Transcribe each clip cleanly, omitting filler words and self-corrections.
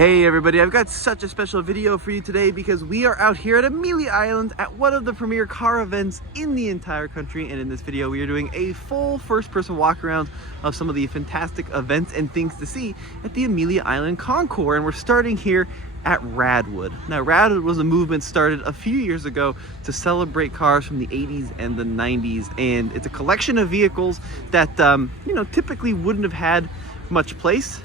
Hey everybody, I've got such a special video for you today because we are out here at Amelia Island at one of the premier car events in the entire country. And in this video, we are doing a full first-person walk around of some of the fantastic events and things to see at the Amelia Island Concours. And we're starting here at Radwood. Now, Radwood was a movement started a few years ago to celebrate cars from the 80s and the 90s. And it's a collection of vehicles that, typically wouldn't have had much place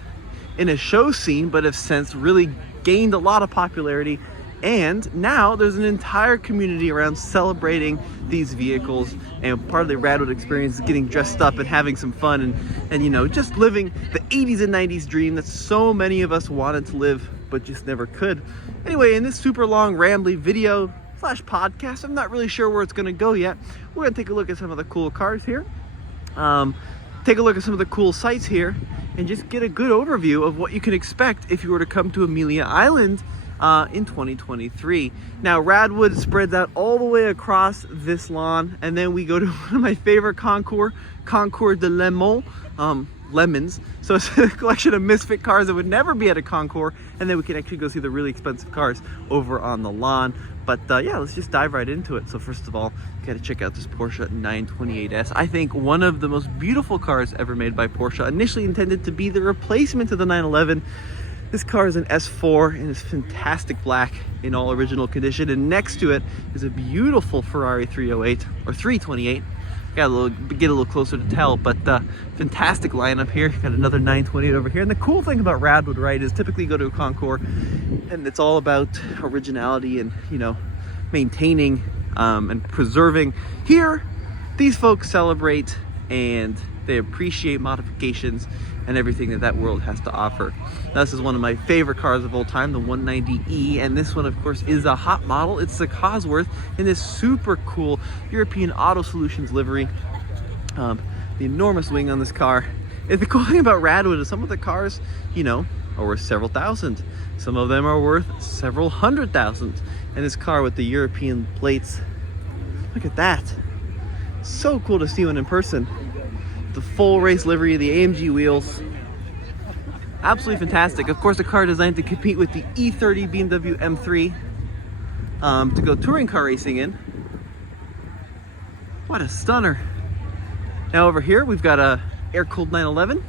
in a show scene, but have since really gained a lot of popularity. And now there's an entire community around celebrating these vehicles, and part of the Radwood experience is getting dressed up and having some fun and just living the 80s and 90s dream that so many of us wanted to live but just never could. Anyway, in this super long rambly video slash podcast, I'm not really sure where it's going to go yet. We're going to take a look at some of the cool cars here, take a look at some of the cool sites here, and just get a good overview of what you can expect if you were to come to Amelia Island in 2023. Now, Radwood spreads out all the way across this lawn, and then we go to one of my favorite Concours de Lemons. So it's a collection of misfit cars that would never be at a Concours, and then we can actually go see the really expensive cars over on the lawn. But yeah, let's just dive right into it. So first of all, you gotta check out this Porsche 928S. I think one of the most beautiful cars ever made by Porsche, initially intended to be the replacement of the 911. This car is an S4 and is fantastic black in all original condition. And next to it is a beautiful Ferrari 308 or 328. Get a little closer to tell, but fantastic lineup here. Got another 928 over here. And the cool thing about Radwood, right, is typically you go to a Concours and it's all about originality and maintaining and preserving. Here, these folks celebrate and they appreciate modifications and everything that world has to offer. Now, this is one of my favorite cars of all time, the 190E, and this one, of course, is a hot model. It's the Cosworth in this super cool European Auto Solutions livery. The enormous wing on this car. And the cool thing about Radwood is some of the cars, are worth several thousand. Some of them are worth several hundred thousand. And this car with the European plates, look at that. So cool to see one in person. The full race livery, the AMG wheels, absolutely fantastic. Of course, a car designed to compete with the E30 BMW M3 to go touring car racing in. What a stunner. Now over here, we've got a air-cooled 911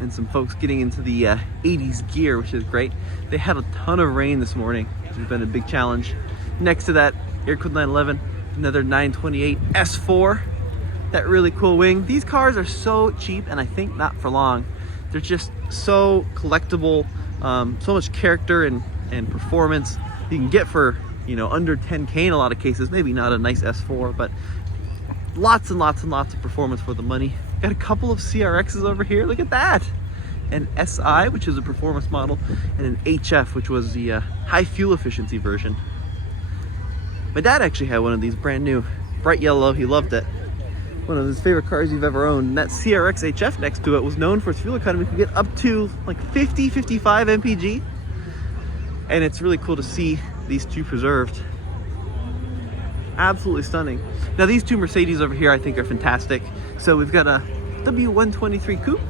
and some folks getting into the 80s gear, which is great. They had a ton of rain this morning, which has been a big challenge. Next to that air-cooled 911, another 928 S4. That really cool wing. These cars are so cheap, and I think not for long. They're just so collectible, so much character and performance you can get for under 10K in a lot of cases. Maybe not a nice S4, but lots and lots and lots of performance for the money. Got a couple of CRXs over here. Look at that. An SI, which is a performance model, and an HF, which was the high fuel efficiency version. My dad actually had one of these, brand new, bright yellow. He loved it. One of his favorite cars you've ever owned. And that CRX HF next to it was known for its fuel economy. It could get up to like 50, 55 mpg. And it's really cool to see these two preserved. Absolutely stunning. Now, these two Mercedes over here I think are fantastic. So we've got a W123 coupe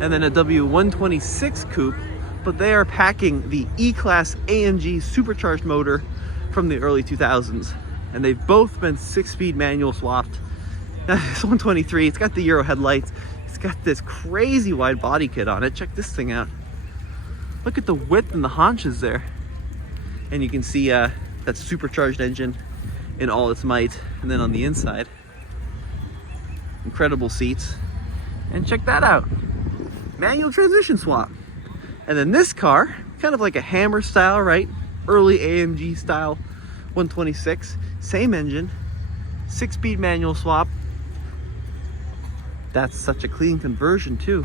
and then a W126 coupe, but they are packing the E-Class AMG supercharged motor from the early 2000s. And they've both been 6-speed manual swapped. Now, this 123, it's got the Euro headlights. It's got this crazy wide body kit on it. Check this thing out. Look at the width and the haunches there. And you can see that supercharged engine in all its might. And then on the inside, incredible seats. And check that out. Manual transmission swap. And then this car, kind of like a Hammer style, right? Early AMG style 126. Same engine, 6-speed manual swap. That's such a clean conversion too.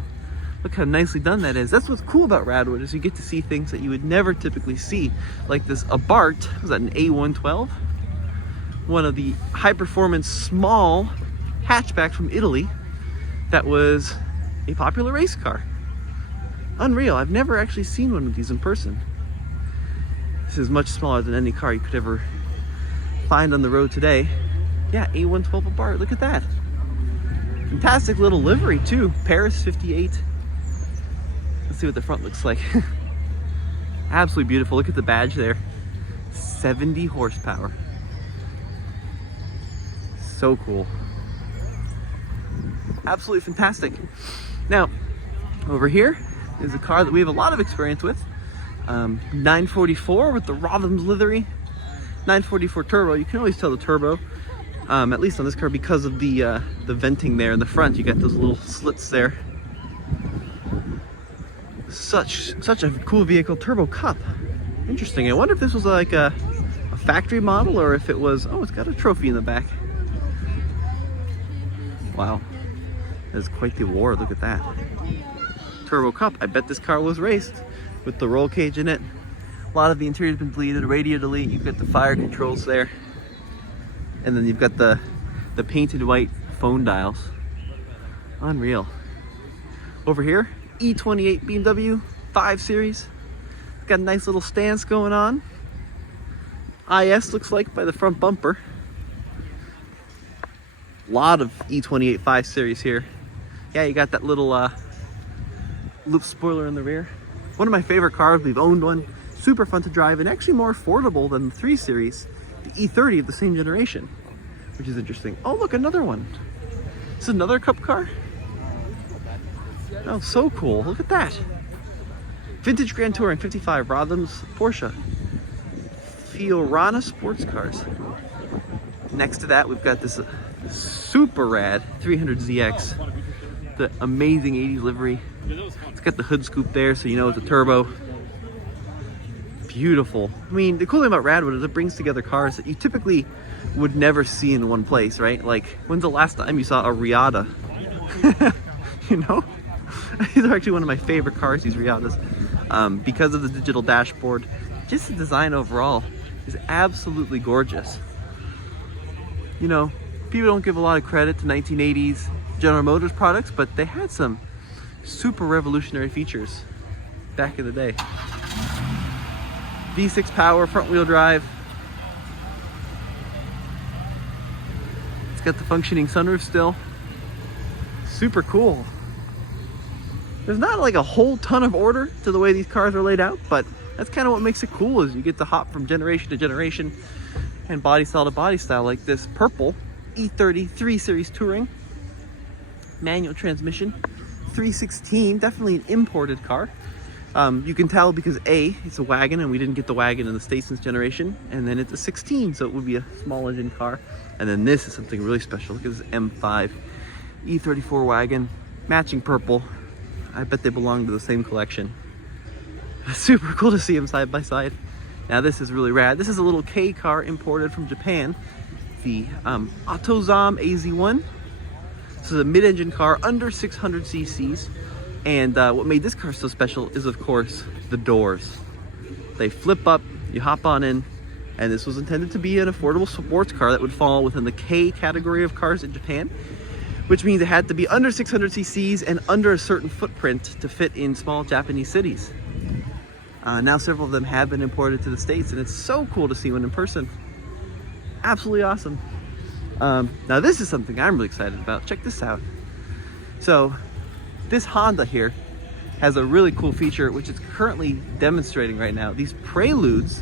Look how nicely done that is. That's what's cool about Radwood, is you get to see things that you would never typically see. Like this Abarth, was that an A112? One of the high performance small hatchbacks from Italy that was a popular race car. Unreal, I've never actually seen one of these in person. This is much smaller than any car you could ever find on the road today. Yeah, A112 Abarth, look at that. Fantastic little livery too. Paris 58. Let's see what the front looks like. Absolutely beautiful. Look at the badge there. 70 horsepower. So cool. Absolutely fantastic. Now, over here is a car that we have a lot of experience with. 944 with the Rotham's livery. 944 turbo. You can always tell the turbo, at least on this car, because of the venting there in the front. You got those little slits there. Such a cool vehicle. Turbo Cup. Interesting. I wonder if this was like a factory model, or if it was, oh, it's got a trophy in the back. Wow, that's quite the award. Look at that. Turbo Cup. I bet this car was raced with the roll cage in it. A lot of the interior's been deleted, radio delete. You've got the fire controls there, and then you've got the painted white phone dials. Unreal. Over here, E28 BMW 5 Series. Got a nice little stance going on. IS looks like by the front bumper. A lot of E28 5 Series here. Yeah, you got that little loop spoiler in the rear. One of my favorite cars. We've owned one. Super fun to drive, and actually more affordable than the 3 Series, the E30 of the same generation, which is interesting. Oh, look, another one. This is another Cup car. Oh, so cool. Look at that. Vintage Grand Touring 55 Rotham's Porsche. Fiorana sports cars. Next to that, we've got this super rad 300ZX. The amazing 80s livery. It's got the hood scoop there, so you know it's a turbo. Beautiful. I mean, the cool thing about Radwood is it brings together cars that you typically would never see in one place, right? Like, when's the last time you saw a Riata? You know? These are actually one of my favorite cars, these Riatas. Because of the digital dashboard. Just the design overall is absolutely gorgeous. You know, people don't give a lot of credit to 1980s General Motors products, but they had some super revolutionary features back in the day. V6 power, front wheel drive. It's got the functioning sunroof still. Super cool. There's not like a whole ton of order to the way these cars are laid out, but that's kind of what makes it cool, is you get to hop from generation to generation and body style to body style, like this purple E30 3 Series Touring. Manual transmission, 316, definitely an imported car. You can tell because A, it's a wagon, and we didn't get the wagon in the States since generation, and then it's a 16, so it would be a small engine car. And then this is something really special. Look at this M5 E34 wagon, matching purple. I bet they belong to the same collection. Super cool to see them side by side. Now this is really rad. This is a little K car imported from Japan, the Autozam AZ1. This is a mid-engine car under 600 cc's. And what made this car so special is, of course, the doors. They flip up, you hop on in, and this was intended to be an affordable sports car that would fall within the K category of cars in Japan, which means it had to be under 600 cc's and under a certain footprint to fit in small Japanese cities. Now several of them have been imported to the States, and it's so cool to see one in person. Absolutely awesome. Now this is something I'm really excited about. Check this out. So this Honda here has a really cool feature, which it's currently demonstrating right now. These Preludes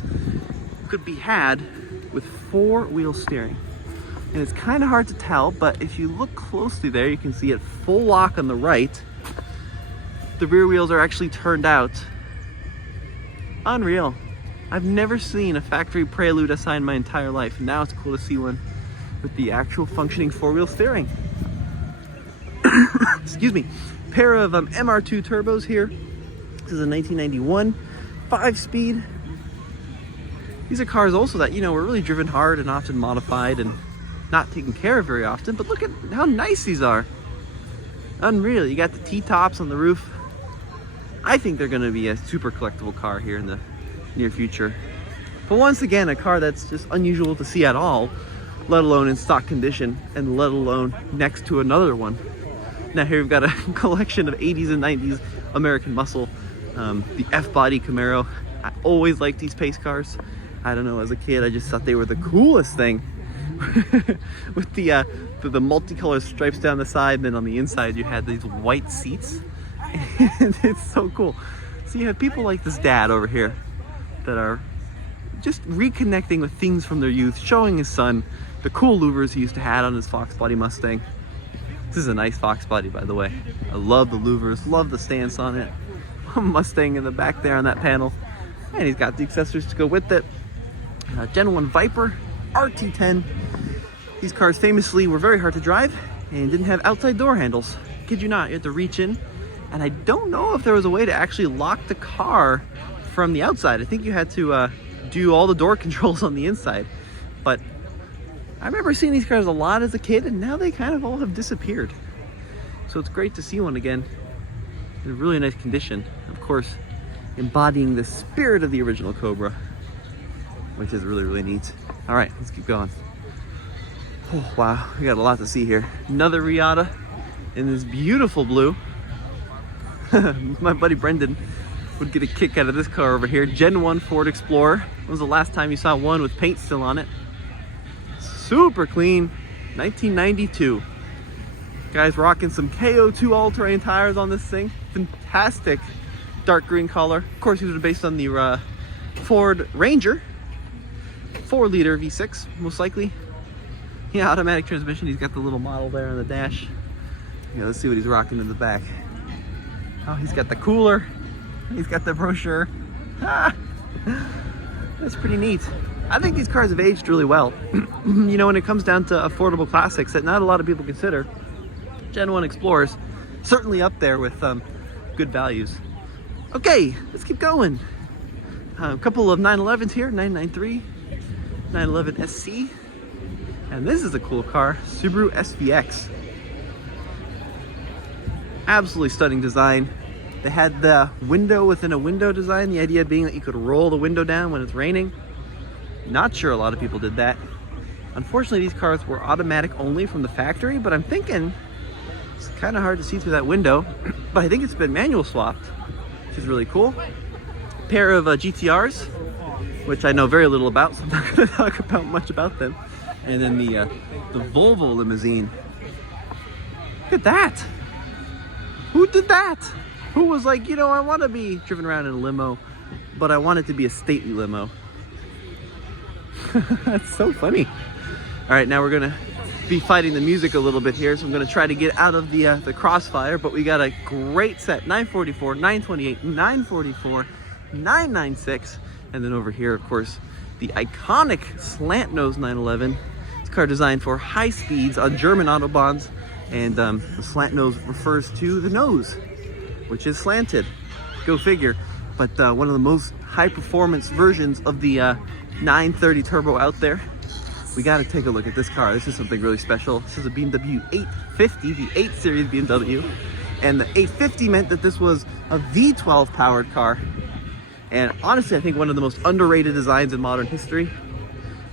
could be had with 4-wheel steering. And it's kind of hard to tell, but if you look closely there, you can see at full lock on the right, the rear wheels are actually turned out. Unreal. I've never seen a factory Prelude SI in my entire life. Now it's cool to see one with the actual functioning 4-wheel steering. Excuse me. Pair of MR2 turbos here. This is a 1991 5-speed. These are cars also that, you know, were really driven hard and often modified and not taken care of very often, but look at how nice these are. Unreal. You got the T-tops on the roof. I think they're going to be a super collectible car here in the near future. But once again, a car that's just unusual to see at all, let alone in stock condition, and let alone next to another one. Now here we've got a collection of 80s and 90s American muscle. The F-body Camaro. I always liked these pace cars. I don't know, as a kid, I just thought they were the coolest thing. With the multicolored stripes down the side, and then on the inside you had these white seats. And it's so cool. So you have people like this dad over here. that are just reconnecting with things from their youth, showing his son the cool louvers he used to have on his Fox body Mustang. This is a nice Fox body, by the way. I love the louvers, love the stance on it. Mustang in the back there on that panel. And he's got the accessories to go with it. Gen 1 Viper, RT10. These cars famously were very hard to drive and didn't have outside door handles. Kid you not, you had to reach in. And I don't know if there was a way to actually lock the car from the outside. I think you had to do all the door controls on the inside. But I remember seeing these cars a lot as a kid, and now they kind of all have disappeared. So it's great to see one again in really nice condition. Of course, embodying the spirit of the original Cobra, which is really, really neat. All right, let's keep going. Oh, wow, we got a lot to see here. Another Riata in this beautiful blue. My buddy Brendan would get a kick out of this car over here. Gen 1 Ford Explorer. When was the last time you saw one with paint still on it? Super clean, 1992. Guys rocking some KO2 all-terrain tires on this thing. Fantastic dark green color. Of course, these are based on the Ford Ranger. 4-liter V6, most likely. Yeah, automatic transmission. He's got the little model there on the dash. Yeah, let's see what he's rocking in the back. Oh, he's got the cooler. He's got the brochure. Ah, that's pretty neat. I think these cars have aged really well. You know, when it comes down to affordable classics that not a lot of people consider, Gen 1 Explorers certainly up there with good values. Okay, let's keep going. A couple of 911s here, 993, 911 SC. And this is a cool car, Subaru SVX. Absolutely stunning design. They had the window within a window design, the idea being that you could roll the window down when it's raining. Not sure a lot of people did that. Unfortunately, these cars were automatic only from the factory, but I'm thinking it's kind of hard to see through that window. But I think it's been manual swapped, which is really cool. Pair of GTRs, which I know very little about, so I'm not going to talk about much about them. And then the Volvo limousine. Look at that. Who did that? Who was like, you know, I want to be driven around in a limo, but I want it to be a stately limo. That's so funny. All right, now we're gonna be fighting the music a little bit here, so I'm gonna try to get out of the crossfire, but we got a great set. 944, 928, 944, 996, and then over here, of course, the iconic slant nose 911. This car designed for high speeds on German autobahns, and the slant nose refers to the nose, which is slanted. Go figure. But one of the most high performance versions of the 930 turbo out there. We got to take a look at this car. This is something really special. This is a BMW 850, the 8 Series BMW. And the 850 meant that this was a V12 powered car. And honestly, I think one of the most underrated designs in modern history.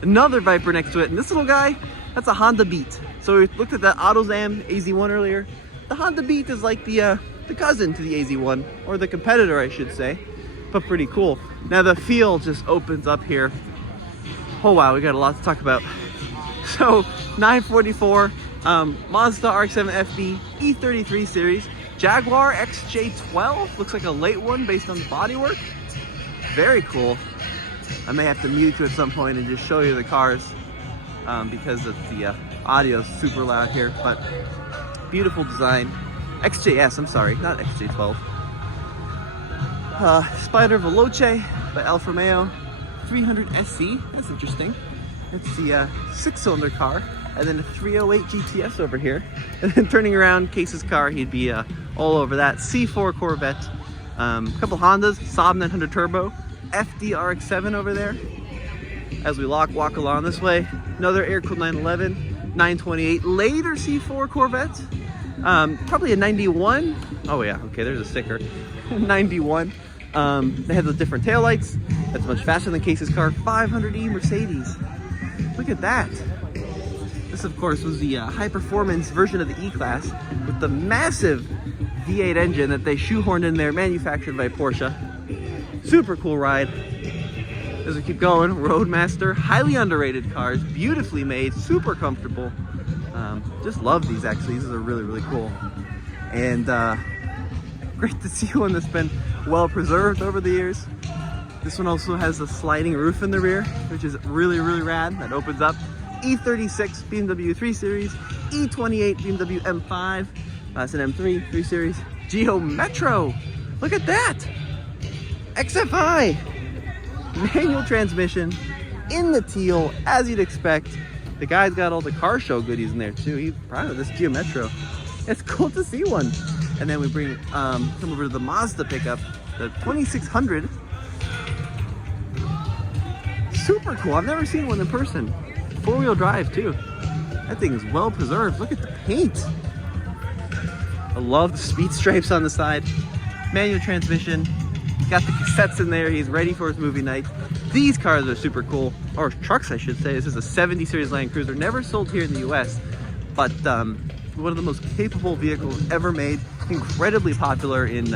Another Viper next to it. And this little guy, that's a Honda Beat. So we looked at that AutoZam AZ1 earlier. The Honda Beat is like the cousin to the AZ1, or the competitor, I should say. But pretty cool. Now the field just opens up here. Oh wow, we got a lot to talk about. So 944, Mazda RX-7 FB, E33 series, Jaguar XJ12, looks like a late one based on the bodywork. Very cool. I may have to mute you at some point and just show you the cars because of the audio is super loud here, but beautiful design. XJS, I'm sorry, not XJ12. Spider Veloce by Alfa Romeo, 300 SC, that's interesting. That's the 6-cylinder car, and then a 308 GTS over here. And then turning around Case's car, he'd be all over that. C4 Corvette, a couple Hondas, Saab 900 Turbo, FD RX-7 over there. As we walk along this way, another air-cooled 911, 928, later C4 Corvette, probably a 91. Oh yeah, okay, there's a sticker. 91. They have the different taillights. That's much faster than Case's car. 500E Mercedes. Look at that. This, of course, was the high-performance version of the E-Class with the massive V8 engine that they shoehorned in there, manufactured by Porsche. Super cool ride. As we keep going, Roadmaster, highly underrated cars, beautifully made, super comfortable. Just love these, actually. These are really, really cool. And great to see one that's been well preserved over the years. This one also has a sliding roof in the rear, which is really, really rad. That opens up. E36 BMW 3 Series, E28 BMW M5, that's an M3 3 Series, Geo Metro. Look at that! XFI! Manual transmission in the teal, as you'd expect. The guy's got all the car show goodies in there too. He's proud of this Geo Metro. It's cool to see one. And then we bring come over to the Mazda pickup, the 2600. Super cool. I've never seen one in person. 4-wheel drive too. That thing is well preserved. Look at the paint. I love the speed stripes on the side. Manual transmission. Got the cassettes in there. He's ready for his movie night. These cars are super cool, or trucks I should say. This is a 70 series Land Cruiser, never sold here in the US, but one of the most capable vehicles ever made. Incredibly popular in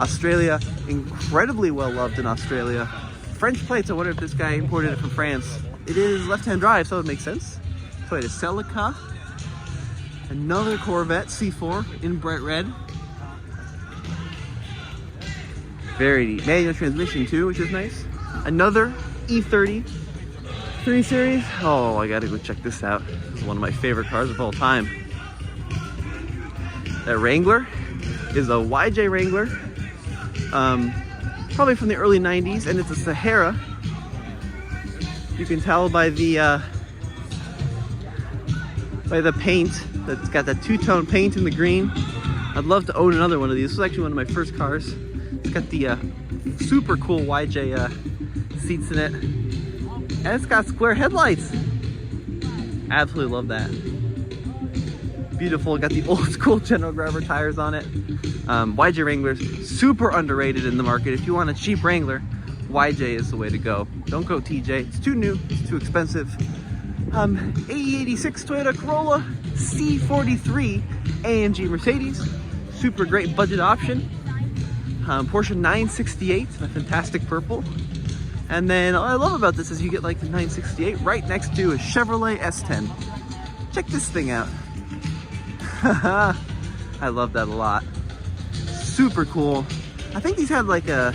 Australia, incredibly well loved in Australia. French plates, I wonder if this guy imported it from France. It is left-hand drive, so it makes sense. Toyota Celica. Another Corvette C4 in bright red. Very neat. Manual transmission too, which is nice. Another E30 3 Series. Oh, I gotta go check this out. This is one of my favorite cars of all time. That Wrangler is a YJ Wrangler. Probably from the early 90s, and it's a Sahara. You can tell by the paint that's got that two-tone paint in the green. I'd love to own another one of these. This is actually one of my first cars. It's got the super cool YJ seats in it, and it's got square headlights. Absolutely love that. Beautiful. Got the old school General Grabber tires on it. YJ Wranglers, super underrated in the market. If you want a cheap Wrangler, YJ is the way to go. Don't go TJ. It's too new. It's too expensive. AE86 Toyota Corolla, C43 AMG Mercedes. Super great budget option. Porsche 968, a fantastic purple. And then all I love about this is you get like the 968 right next to a Chevrolet S10. Check this thing out. I love that a lot. Super cool. I think these had like a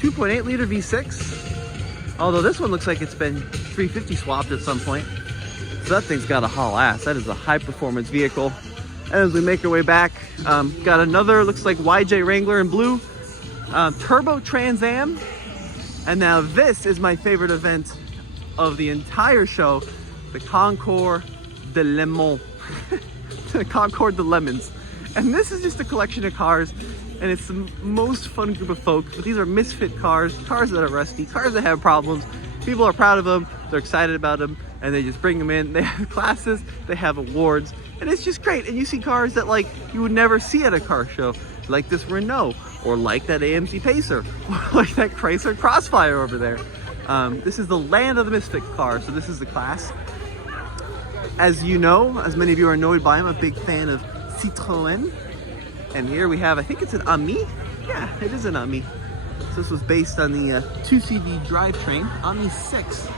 2.8 liter V6. Although this one looks like it's been 350 swapped at some point. So that thing's got a haul ass. That is a high performance vehicle. And as we make our way back, got another, looks like YJ Wrangler in blue. Turbo Trans Am. And now this is my favorite event of the entire show. The Concours de Lemon. The Concours de Lemons. And this is just a collection of cars, and it's the most fun group of folk. But these are misfit cars, cars that are rusty, cars that have problems. People are proud of them, they're excited about them, and they just bring them in. They have classes, they have awards, and it's just great. And you see cars that like you would never see at a car show, like this Renault, or like that AMC Pacer, or like that Chrysler Crossfire over there. This is the land of the misfit cars, so this is the class. As you know, as many of you are annoyed by, I'm a big fan of Citroën. And here we have, I think it's an Ami. Yeah, it is an Ami. So this was based on the 2CV drivetrain, Ami 6.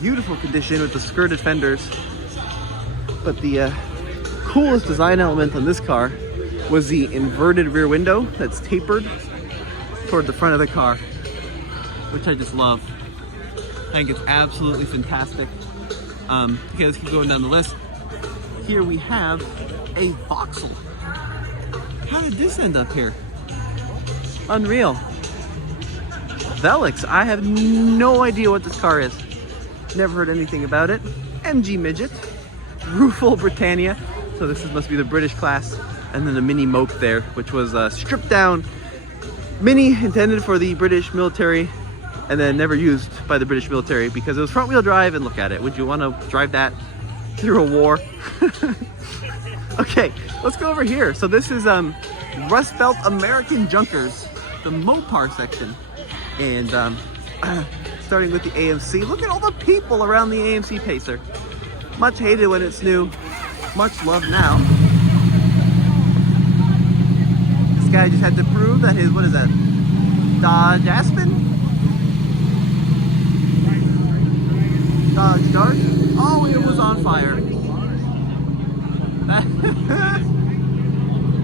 Beautiful condition with the skirted fenders. But the coolest design element on this car was the inverted rear window that's tapered toward the front of the car, which I just love. I think it's absolutely fantastic. Okay, let's keep going down the list. Here we have a Vauxhall. How did this end up here? Unreal. Velux, I have no idea what this car is. Never heard anything about it. MG Midget. Rueful Britannia. So this must be the British class. And then a Mini Moke there, which was a stripped down Mini intended for the British military, and then never used by the British military because it was front wheel drive, and look at it. Would you want to drive that through a war? Okay, let's go over here. So this is Rust Belt American Junkers, the Mopar section. And starting with the AMC. Look at all the people around the AMC Pacer. Much hated when it's new, much loved now. This guy just had to prove that his, what is that? Dodge Aspen? Dodge Dart? Oh, it was on fire.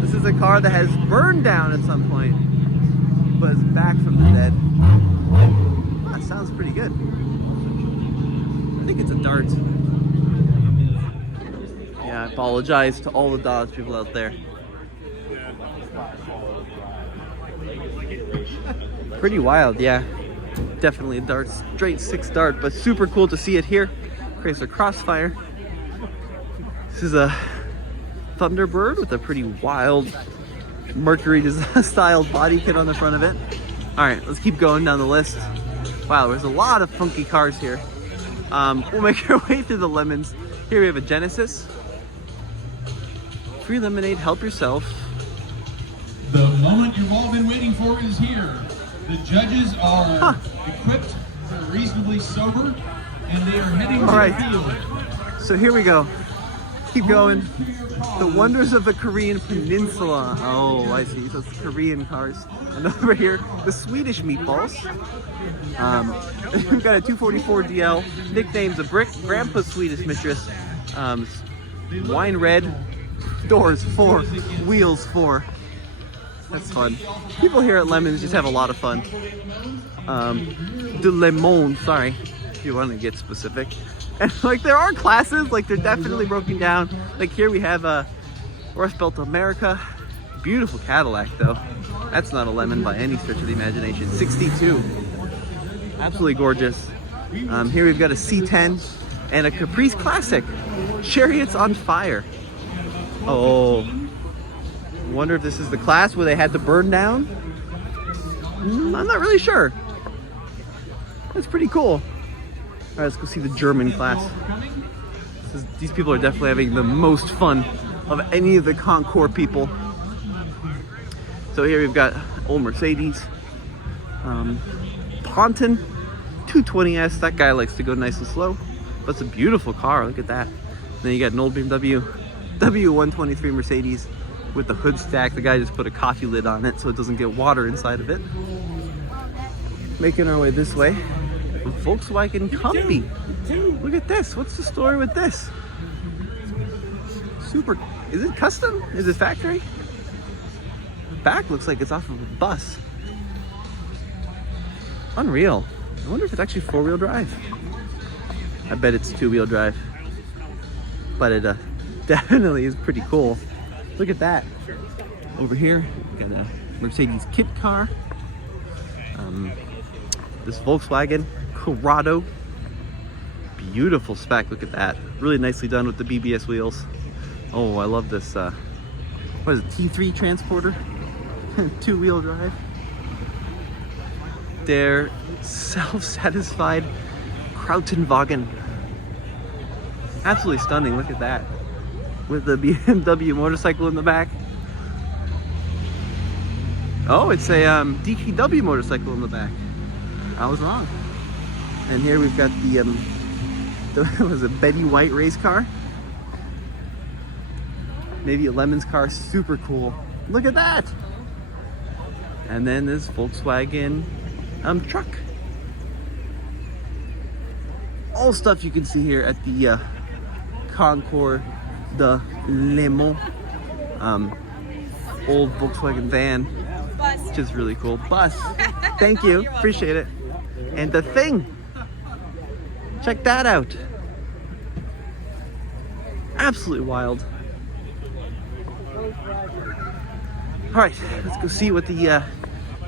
This is a car that has burned down at some point. But is back from the dead. That sounds pretty good. I think it's a Dart. Yeah, I apologize to all the Dodge people out there. Pretty wild, yeah. Definitely a Dart, straight 6 Dart, but super cool to see it here. Chrysler Crossfire. This is a Thunderbird with a pretty wild Mercury styled body kit on the front of it. All right, let's keep going down the list. Wow, there's a lot of funky cars here. We'll make our way through the lemons. Here we have a Genesis. Free lemonade, help yourself. The moment you've all been waiting for is here. The judges are equipped, they're reasonably sober, and they are heading to the field. So here we go. Keep going. The wonders of the Korean Peninsula. Oh, I see. So it's the Korean cars. And over here, the Swedish meatballs. We've got a 244 DL. Nickname's a brick. Grandpa's Swedish mistress. Wine red. Doors 4. Wheels 4. That's fun. People here at Lemons just have a lot of fun. De Lemon, sorry, if you want to get specific. And like there are classes, like they're definitely broken down. Like here we have a Rust Belt America. Beautiful Cadillac though. That's not a lemon by any stretch of the imagination. 62. Absolutely gorgeous. Here we've got a C10 and a Caprice Classic. Chariots on Fire. Oh. I wonder if this is the class where they had to burn down. I'm not really sure. That's pretty cool. All right, let's go see the German class. These people are definitely having the most fun of any of the Concours people. So here we've got old Mercedes, Ponton 220S. That guy likes to go nice and slow, but it's a beautiful car. Look at that. Then you got an old BMW W123 Mercedes with the hood stack. The guy just put a coffee lid on it so it doesn't get water inside of it. Making our way this way. Volkswagen Combi. Look at this. What's the story with this? Super. Is it custom? Is it factory? Back looks like it's off of a bus. Unreal. I wonder if it's actually 4-wheel drive. I bet it's 2-wheel drive. But it definitely is pretty cool. Look at that. Over here, got a Mercedes kit car. This Volkswagen Corrado. Beautiful spec, look at that. Really nicely done with the BBS wheels. Oh, I love this, what is it, T3 Transporter? 2-wheel drive. Their self-satisfied Krautenwagen. Absolutely stunning, look at that. With the BMW motorcycle in the back. Oh, it's a DKW motorcycle in the back. I was wrong. And here we've got the was a Betty White race car. Maybe a Lemons car, super cool. Look at that. And then this Volkswagen truck. All stuff you can see here at the Concours de Le Mans. Old Volkswagen van. Bus. Which is really cool. Bus. Thank you. Appreciate it. And the thing. Check that out. Absolutely wild. Alright, let's go see what the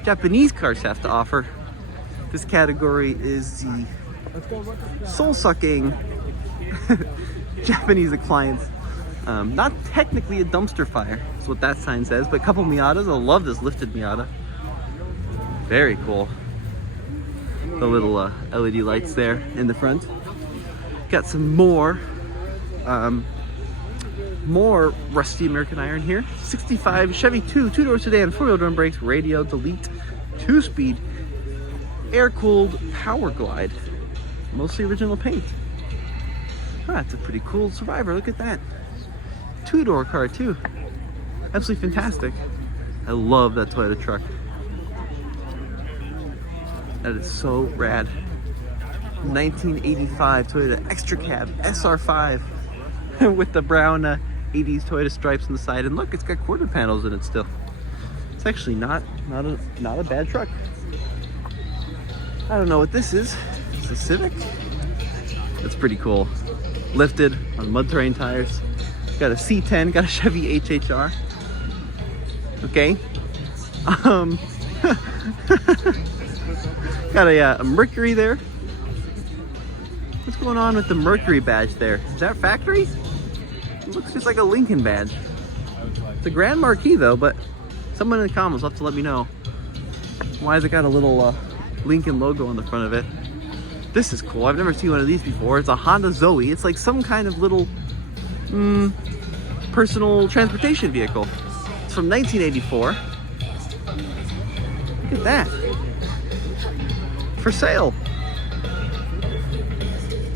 Japanese cars have to offer. This category is the soul-sucking Japanese appliance. Not technically a dumpster fire, is what that sign says, but a couple Miatas. I love this lifted Miata. Very cool. The little LED lights there in the front. Got some more rusty American iron here. 65 Chevy 2-door sedan, 4-wheel drum brakes, radio, delete, 2-speed, air-cooled power glide. Mostly original paint. Oh, that's a pretty cool Survivor. Look at that. 2-door car too. Absolutely fantastic. I love that Toyota truck. That is so rad. 1985 Toyota Extra Cab SR5 with the brown 80s Toyota stripes on the side. And look, it's got quarter panels in it still. It's actually not not a bad truck. I don't know what this is. It's a Civic. That's pretty cool. Lifted on mud terrain tires. Got a C10. Got a Chevy HHR. Okay. Got a Mercury there. What's going on with the Mercury badge there? Is that factory? It looks just like a Lincoln badge. It's a Grand Marquis though, but someone in the comments will have to let me know. Why has it got a little Lincoln logo on the front of it? This is cool. I've never seen one of these before. It's a Honda Zoe. It's like some kind of little personal transportation vehicle. It's from 1984. Look at that. For sale.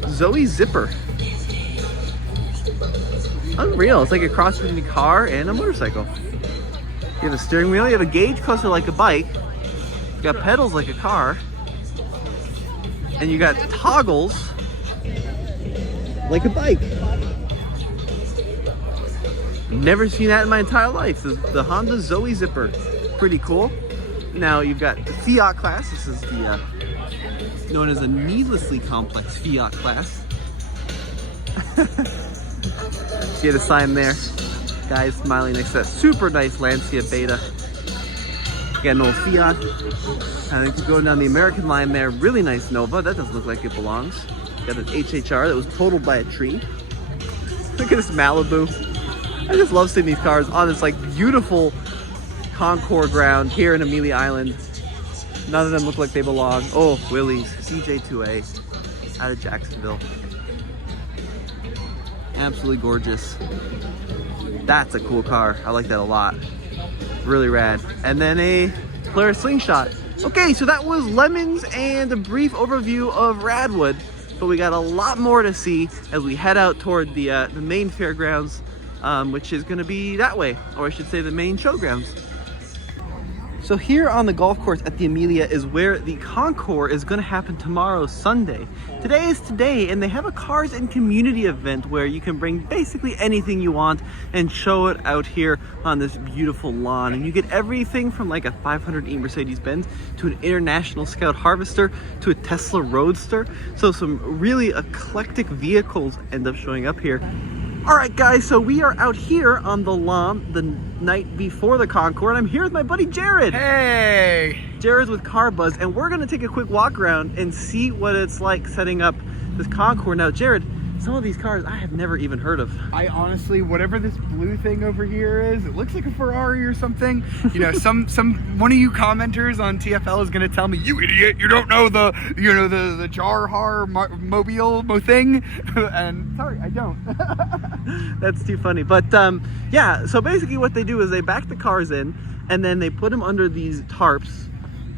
Zoe Zipper. Unreal. It's like a cross between a car and a motorcycle. You have a steering wheel. You have a gauge cluster like a bike. You got pedals like a car. And you got toggles like a bike. Never seen that in my entire life. This is the Honda Zoe Zipper. Pretty cool. Now you've got the Fiat class. This is the known as a needlessly complex Fiat class. See the sign there? Guy smiling next to that super nice Lancia Beta. Got an old Fiat. I think going down the American line there. Really nice Nova. That doesn't look like it belongs. Got an HHR that was totaled by a tree. Look at this Malibu. I just love seeing these cars on this like beautiful Concours ground here in Amelia Island. None of them look like they belong. Oh, Willys, CJ2A out of Jacksonville. Absolutely gorgeous. That's a cool car. I like that a lot. Really rad. And then a Polaris Slingshot. Okay, so that was Lemons and a brief overview of Radwood, but we got a lot more to see as we head out toward the main fairgrounds, which is going to be that way, or I should say the main showgrounds. So here on the golf course at the Amelia is where the Concours is going to happen tomorrow, Sunday. Today is today, and they have a cars and community event where you can bring basically anything you want and show it out here on this beautiful lawn. And you get everything from like a 500e Mercedes-Benz to an International Scout Harvester to a Tesla Roadster. So some really eclectic vehicles end up showing up here. All right, guys, so we are out here on the lawn the night before the Concours, and I'm here with my buddy Jared. Hey! Jared's with Car Buzz, and we're gonna take a quick walk around and see what it's like setting up this Concours. Now, Jared, some of these cars I have never even heard of. I honestly, whatever this blue thing over here is, it looks like a Ferrari or something. You know, one of you commenters on TFL is gonna tell me, you idiot, you don't know the Jar Har Mobile thing. And sorry, I don't. That's too funny. But yeah, so basically what they do is they back the cars in and then they put them under these tarps,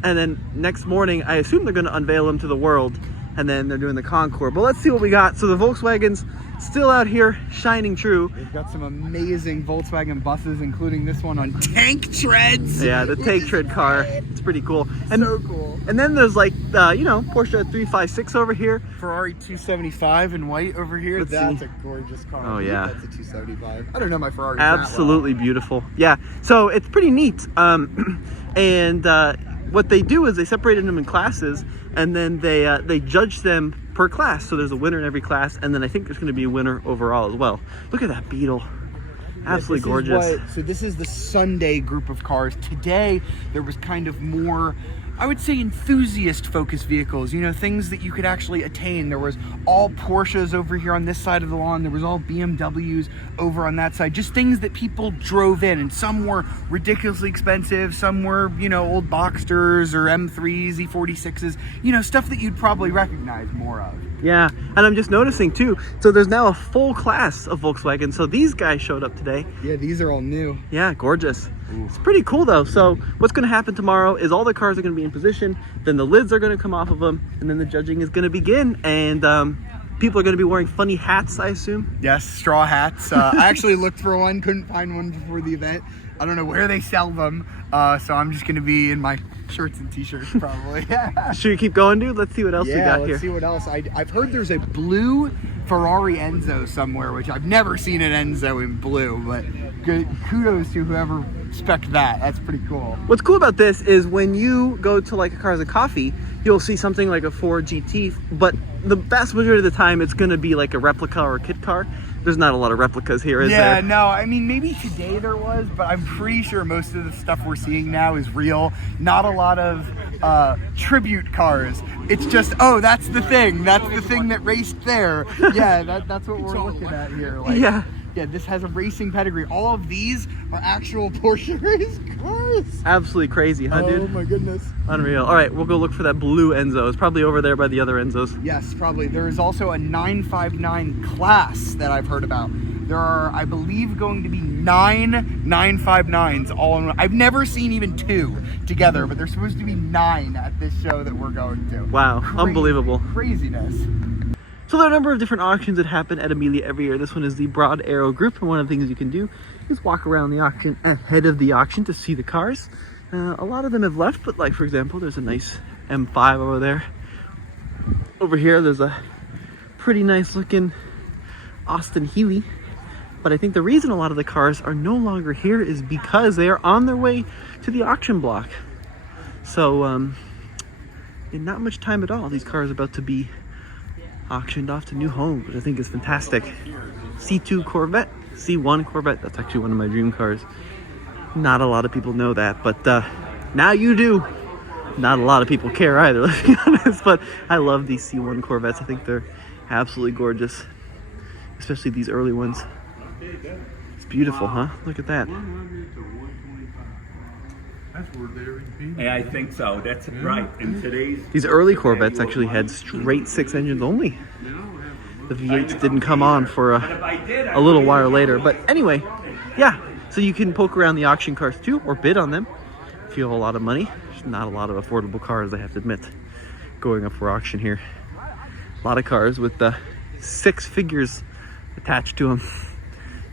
and then next morning I assume they're gonna unveil them to the world, and then they're doing the Concours. But let's see what we got. So the Volkswagen's still out here shining true. We've got some amazing Volkswagen buses, including this one on tank treads. Yeah, the tank tread car. It's pretty cool. And so cool. And then there's like, Porsche 356 over here. Ferrari 275 in white over here. That's see. a gorgeous car. Oh, yeah. That's a 275. I don't know my Ferrari. Absolutely beautiful. Yeah, so it's pretty neat. What they do is they separated them in classes, and then they judge them per class. So there's a winner in every class, and then I think there's going to be a winner overall as well. Look at that Beetle. Absolutely gorgeous. So this is the Sunday group of cars. Today, there was kind of more, I would say, enthusiast-focused vehicles. You know, things that you could actually attain. There was all Porsches over here on this side of the lawn. There was all BMWs over on that side. Just things that people drove in. And some were ridiculously expensive. Some were, old Boxsters or M3s, E46s. Stuff that you'd probably recognize more of. Yeah, and I'm just noticing too, so there's now a full class of Volkswagen. So these guys showed up today. Yeah, these are all new. Yeah, gorgeous. Ooh. It's pretty cool though. So what's going to happen tomorrow is all the cars are going to be in position, then the lids are going to come off of them, and then the judging is going to begin, and people are going to be wearing funny hats, I assume. Yes, straw hats. I actually looked for one, couldn't find one before the event. I don't know where they sell them, so I'm just gonna be in my shirts and t-shirts probably. Should we keep going, dude? Let's see what else we got let's here. see what else. I've heard there's a blue Ferrari Enzo somewhere, which I've never seen an Enzo in blue, but good kudos to whoever spec'd that. That's pretty cool. What's cool about this is when you go to like a Cars and Coffee, you'll see something like a Ford GT, but the vast majority of the time it's going to be like a replica or a kit car. There's not a lot of replicas here, is there? Yeah, no, I mean, maybe today there was, but I'm pretty sure most of the stuff we're seeing now is real. Not a lot of tribute cars. It's just, oh, that's the thing. That's the thing that raced there. Yeah, that's what we're looking at here. Like, yeah, this has a racing pedigree. All of these are actual Porsche race cars. Absolutely crazy, huh, dude? Oh my goodness. Unreal. All right, we'll go look for that blue Enzo. It's probably over there by the other Enzos. Yes, probably. There is also a 959 class that I've heard about. There are, I believe, going to be 9 959s all in one. I've never seen even 2 together, but there's supposed to be 9 at this show that we're going to. Wow, unbelievable. Craziness. So there are a number of different auctions that happen at Amelia every year. This one is the Broad Arrow Group, and one of the things you can do is walk around the auction ahead of the auction to see the cars. A lot of them have left, but like for example, there's a nice M5 over there. Over here, there's a pretty nice looking Austin Healey. But I think the reason a lot of the cars are no longer here is because they are on their way to the auction block. So in not much time at all, these cars are about to be auctioned off to new homes, which I think is fantastic. C2 Corvette, C1 Corvette, that's actually one of my dream cars. Not a lot of people know that, but now you do. Not a lot of people care either, let's be honest, but I love these C1 Corvettes. I think they're absolutely gorgeous, especially these early ones. It's beautiful, huh? Look at that. Yeah, I think so. That's right. In today's These early Corvettes actually had straight 6 engines only. The V8s didn't come on for a little while later. But anyway, yeah. So you can poke around the auction cars too, or bid on them if you have a lot of money. There's not a lot of affordable cars, I have to admit, going up for auction here. A lot of cars with 6 figures attached to them.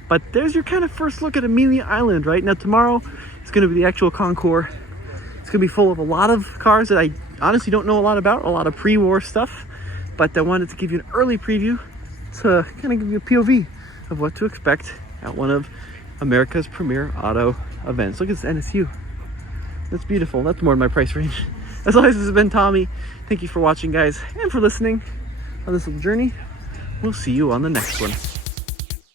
But there's your kind of first look at Amelia Island, right? Now tomorrow it's going to be the actual Concours. It's going to be full of a lot of cars that I honestly don't know a lot about, a lot of pre-war stuff. But I wanted to give you an early preview to kind of give you a POV of what to expect at one of America's premier auto events. Look at this NSU. That's beautiful. That's more in my price range. As always, this has been Tommy. Thank you for watching, guys, and for listening on this little journey. We'll see you on the next one.